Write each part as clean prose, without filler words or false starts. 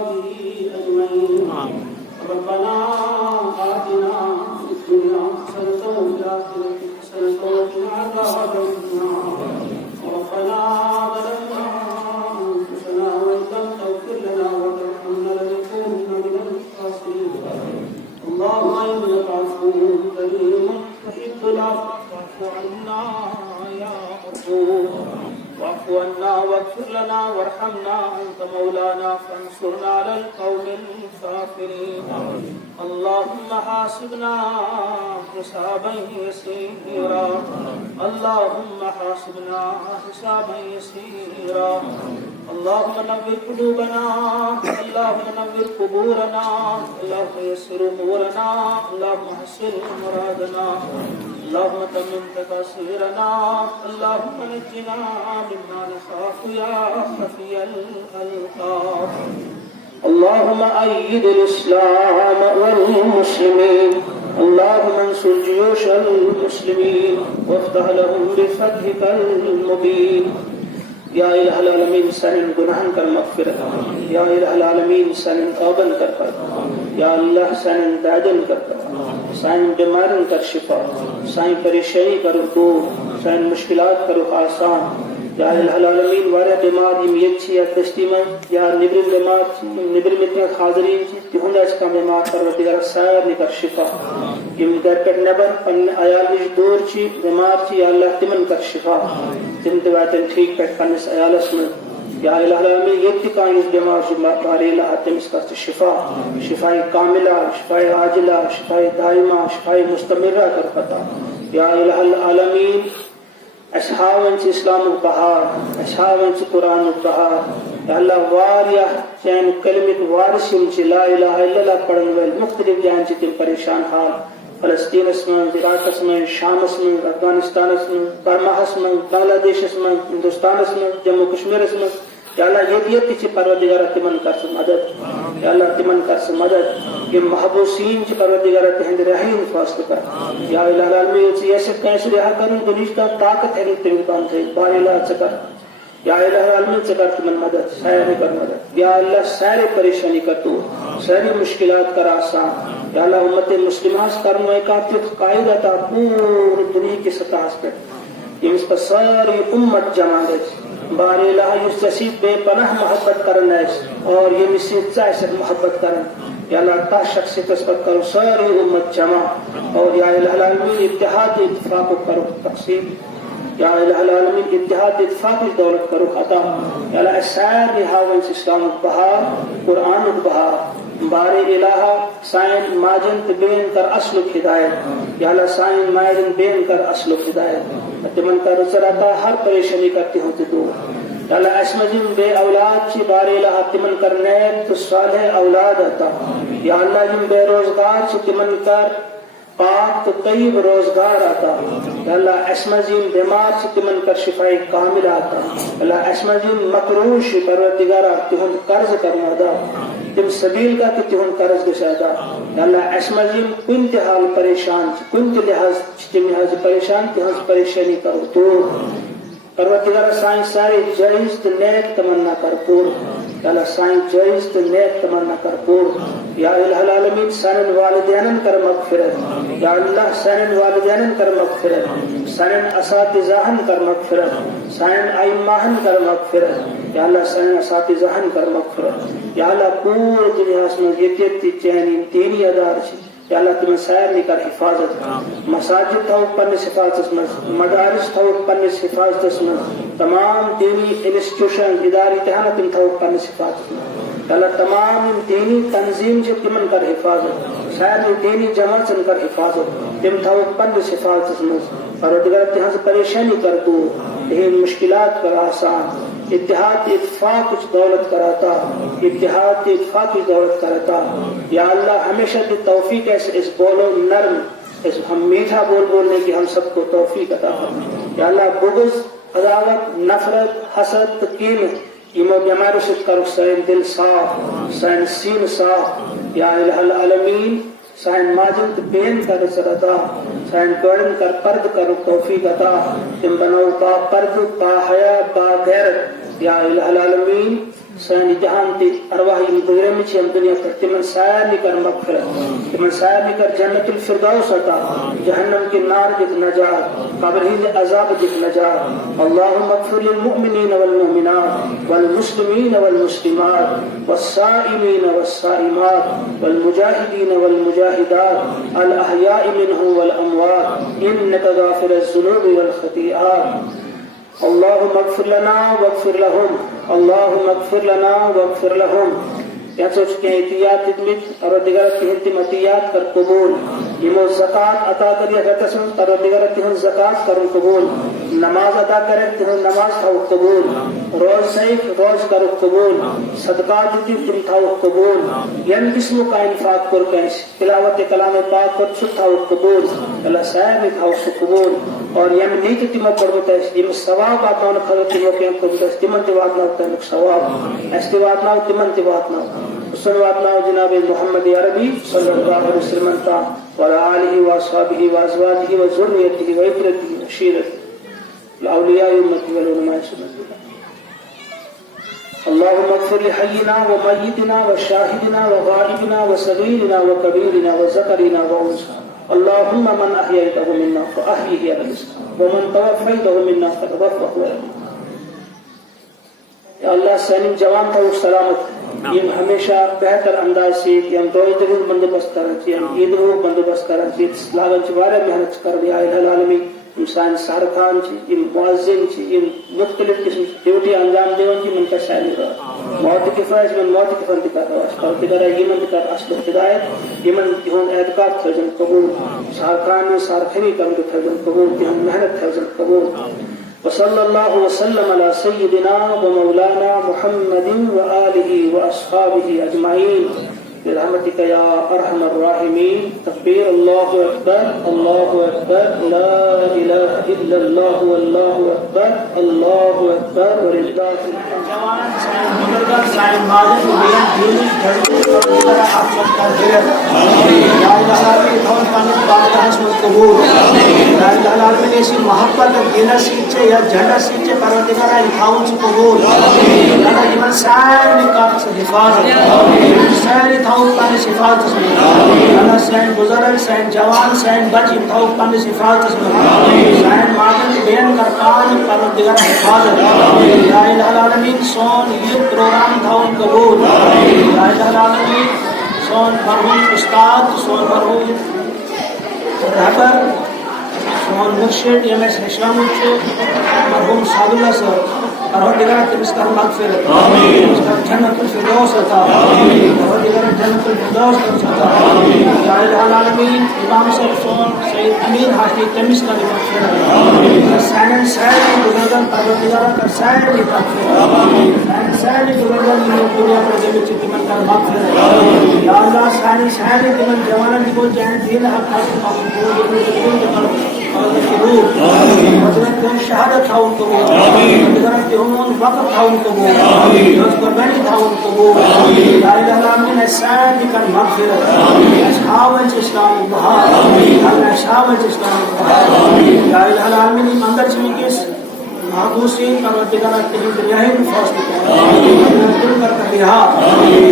وأصحابه أجمعين. ربنا آتنا في الدنيا حسنة وفي الآخرة حسنة وقنا عذاب النار. ربنا ظلمنا أنفسنا وإن لم تغفر لنا وترحمنا لنكونن من الخاسرين. اللهم إنك عفو كريم تحب العفو فاعف عنا يا غفور. واعف عنا واغفر لنا وارحمنا أنت مولانا فانصرنا على القوم الكافرين. اللهم حاسبنا حسابا يسيرا. اللهم حاسبنا حسابا يسيرا. اللهم نور قلوبنا. اللهم نور قبورنا. اللهم يسر امورنا. اللهم حسن مرادنا. اللهم تمم تقصيرنا. اللهم نجنا مما نخاف يا خفي الألقاب. اللهم أيد الإسلام والمسلمين. اللهم انصر جيوش المسلمين وافتح لهم بفتحك المبين. یا الہ العالمین سانن گناہن کر مغفرت. یا الہ العالمین سانن توبن کر پر. یا اللہ سانن دادن کر پر. سانن بیمارن کر شفا. سانن پریشانی کرو دور. سانن مشکلات کرو آسان. یا الہ العالمین وارہ بیمار یم یچی یا دستی میں یا نبرم بیمار نبرم اتنا حاضرین تہند اس کا بیمار پروردگار سائر نکر شفا. یم گھر پر نبر پن عیال نش دور چی بیمار چی یا اللہ تمن کر شفا. تم تواتن ٹھیک پہ پنس عیالس میں. یا الہ العالمین یہ تکان اس بیمار سے باری اللہ تمس کا شفا. شفاء کاملہ شفاء عاجلہ شفاء دائمہ شفاء مستمرہ کر پتا. یا الہ العالمین اصحابن سے اسلام بہار اصحابن سے قرآن بہار. یا اللہ واریہ چین کلمت وارثین سے لا الہ الا اللہ پڑھن ول مختلف جہاں سے تم پریشان حال فلسطین میں عراق میں شام میں افغانستان میں برما میں بنگلہ دیش میں ہندوستان میں جموں کشمیر میں. یا اللہ یہ پیچھے پروردگار تمن کر سے مدد. یا اللہ تمن کر سے مدد. یہ محبوسین سے پروردگار تہند رحیم فاصل کر. یا الہ العالمین سے ایسے کیسے رہا کروں دنیا کا طاقت ہے تم کام سے بار اللہ سے کر. یا الہ العالمین سے کر تمن مدد سارے کر مدد. یا اللہ سارے پریشانی کا تو ساری مشکلات کر آسان. یا اللہ امت مسلمہ کرنے کا قائد عطا پوری دنیا کی سطح پر. یہ اس پر ساری امت جمع ہے. بار الہ اس نصیب بے پناہ محبت کرنا ہے اور یہ نصیب سے محبت کرنا. یا اللہ تا شخص قسمت کرو ساری امت جمع اور یا الہ العالمین اتحاد اتفاق کرو تقسیم. یا الہ العالمین اتحاد اتفاق دولت کرو عطا. یا اللہ ساری حاول اسلام بہار قرآن بہار بار الہ سائن ماجن بین کر اصل ہدایت. یا اللہ سائن ماجن بین کر اصل ہدایت. تمن کا رزق عطا ہر پریشانی کرتے ہوتے دور. یا اللہ اسمجم بے اولاد چی بار الہ تمن کر نیک تو صالح اولاد عطا. یا اللہ جن بے روزگار چی تمن کر پاک تو طیب روزگار عطا. یا اللہ اسمجم بیمار چی تمن کر شفائی کامل عطا. اللہ اسمجم مکروش پروردگارا تہند قرض کرنا دا تم سبیل کا کہ تہند قرض گشادا. یا اللہ اسمجم کنت حال پریشان کنت لحاظ تم لحاظ پریشان تہند پریشانی کرو دور. پروردگار سائن سارے جائز تو نیک تمنا کر پور. یا اللہ سائن جائز تو نیک تمنا کر پور. یا الہ العالمین سانن والدینن کر مغفرت. یا اللہ سانن والدینن کر مغفرت. سانن اساتذہن کر مغفرت. سانن ائمہن کر مغفرت. یا اللہ سانن اساتذہن کر مغفرت. یا اللہ پور دنیا میں یتیتی چینی دینی ادار چھ. یا اللہ تمہیں سائر نکر حفاظت. مساجد تھو پنس حفاظت میں مدارس تھو پنس حفاظت میں تمام دینی انسٹیٹیوشن اداری تہنا تم تھو پنس حفاظت میں. یا اللہ تمام دینی تنظیم سے تمن کر حفاظت. سائر دینی جماعت کر حفاظت تم تھو پنس حفاظت میں. پروردگار تہاں سے پریشانی کر دو یہ مشکلات کر آسان. اتحاد اتفاق کچھ دولت کراتا. اتحاد اتفاق کچھ دولت کراتا. یا اللہ ہمیشہ کی توفیق ایسے اس بولو نرم اس ہم میٹھا بول بولنے کی ہم سب کو توفیق عطا فرما. یا اللہ بغض عداوت نفرت حسد کین یہ بیماروں سے کرو سین دل صاف سین سین صاف. یا الہ العالمین سائن ماجد بین کر سرتا سائن گوڑن کر پرد کرو توفیق عطا. تم بنو با پرد با حیا با غیرت یا الہ العالمین سانی جہان تی ارواح مغرم چھ ہم دنیا کر تمن سارے کر مغفرت تمن سارے کر جنت الفردوس عطا جہنم کی نار دکھ نجات قبر ہی عذاب دکھ نجات اللهم اغفر للمؤمنین والمؤمنات والمسلمین والمسلمات والصائمین والصائمات والمجاہدین والمجاہدات الاحیاء منهم والاموات انك غافر الذنوب والخطیئات اللهم اغفر لنا واغفر لهم اللهم اغفر لنا واغفر لهم یا سوچ کے احتیاط ادمت اور دیگر کی متیات کر قبول یمو زکات عطا کری غتسم اور دیگر کی زکات کر قبول نماز ادا کرے تو نماز تھا قبول روز صحیح روز کر قبول صدقات دی تم تھا قبول ین قسم کا انفاق کر کیس تلاوت کلام پاک پر چھٹا قبول اللہ صاحب تھا قبول اور یم نیک تم پڑھتا ہے یم ثواب آتا نہ خرچ تم کے کو تمن تیوات نہ ہوتا ہے ثواب استوات نہ تمن تیوات نہ صلوات اللہ جناب محمد عربی صلی اللہ علیہ وسلم وعلى آلہ واصحابہ وازواجہ وذریتہ وعترتہ وعشیرتہ الاولیاء امتی والعلماء سنت اللهم اغفر لحينا وميتنا وشاهدنا وغائبنا وصغيرنا وكبيرنا وذكرنا وانثى اللهم من احييته منا فاحيه على الاسلام ومن توفيته منا فتوفه على الايمان یا اللہ سالم جوان کا سلامت یہ ہمیشہ بہتر انداز سے ہم دوئی تغیر بندوبست کریں ہم عید رو بندوبست کریں لاگن چوارے محنت کر دیا العالمین ہم سائن سارکان چی ہم معزن چی ہم مختلف قسم ڈیوٹی انجام دیون چی من کا سائن کر موت کی فرائض من موت کی فرد کر رہا ہے دیگر یہ من کر اصل ہدایت یہ من ہون اعتقاد فرزن قبول سارکان میں سارکھنی کرن کے فرزن قبول کہ ہم محنت فرزن قبول وصلى الله وسلم على سيدنا ومولانا محمد وآله وأصحابه أجمعين برحمتك يا أرحم الراحمين تكبير الله أكبر الله أكبر لا إله إلا الله والله أكبر الله أكبر ولله جوان سائن بزرگ سائن ماجد بیان دینی جھڑی اور حفظ کر دے یا الہ العالمین کون پانی بارگاہ میں قبول یا الہ العالمین ایسی محبت دینا سیچے یا جھنڈا سیچے پروردگار الہاؤں سے قبول اللہ ایمان سائن نکاح سے حفاظت سائن تھاؤں پانی صفات سے اللہ سائن بزرگ سائن جوان سائن بچی تھاؤں پانی صفات سے سائن ماجد بیان کرکان پروردگار حفاظت یا الہ العالمین سون یہ پروگرام تھا ان قبول یا الہ العالمین سون مرحوم استاد سون مرحوم رہبر سون مرشد ایم ایس ہشام مرحوم صاحب اللہ صاحب اور دیگر تمس کا مغفرت آمین اس کا جنت الفردوس عطا آمین اور دیگر جنت الفردوس عطا آمین یا الہ العالمین امام صاحب سون سید امین ہاشمی تمس کا مغفرت آمین سائن سائن بزرگان پروردگار کا سائن مغفرت آمین سائن بزرگان دنیا پر زمین سے تمن کا مغفرت آمین یا اللہ سائن سائن تمن جوانان کو جان دین حق حضرت شہادت تھا ان کو حضرت عموم وقت تھا ان کو حضرت قربانی تھا ان کو لا الہ الا اللہ احسان کر مغفرت اصحاب اسلام بہار اصحاب اسلام بہار لا الہ الا اللہ اندر چمی کے محبوسین پروردگار تہذیب رہن فاصلہ دل کر رہا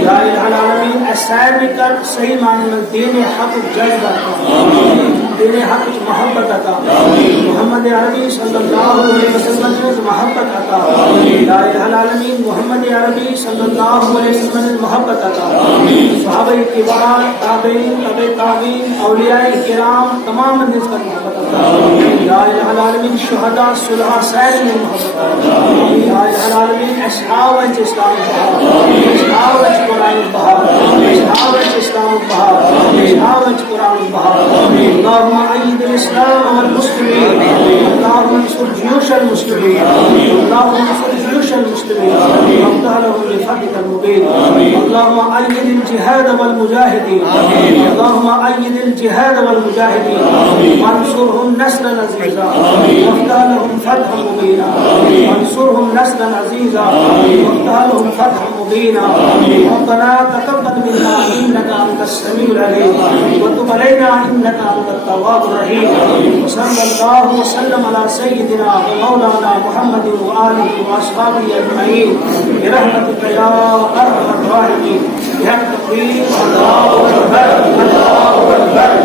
لا الہ الا اللہ احسان کر صحیح معنی میں دین حق جذبہ دین حق محبت عطا محمد عربی صلی اللہ علیہ وسلم نے محبت عطا لا الہ الا اللہ محمد عربی صلی اللہ علیہ وسلم نے محبت عطا صحابہ کرام تابعین تبع تابعین اولیاء کرام تمام نے اس کا محبت عطا لا الہ الا اللہ شہداء صلحاء سائر نے محبت عطا لا الہ الا اللہ اصحاب اسلام بہار اصحاب قرآن بہار اصحاب اسلام بہار اصحاب قرآن بہار اللهم أيد الإسلام والمسلمين اللهم انصر جيوش المسلمين اللهم انصر جيوش المسلمين وافتح لهم بفضلك المبين اللهم أيد الجهاد والمجاهدين اللهم أيد الجهاد والمجاهدين وانصرهم نصرا عزيزا وافتح لهم فتحا مبينا وانصرهم نصرا عزيزا وافتح لهم فتحا مبينا ربنا تقبل منا إنك أنت السميع العليم وتب علينا إنك أنت التواب الرحيم وصلى الله وسلم على سيدنا ومولانا محمد وآله وأصحابه أجمعين برحمتك يا أرحم الراحمين. بحق تقدير الله أكبر الله أكبر.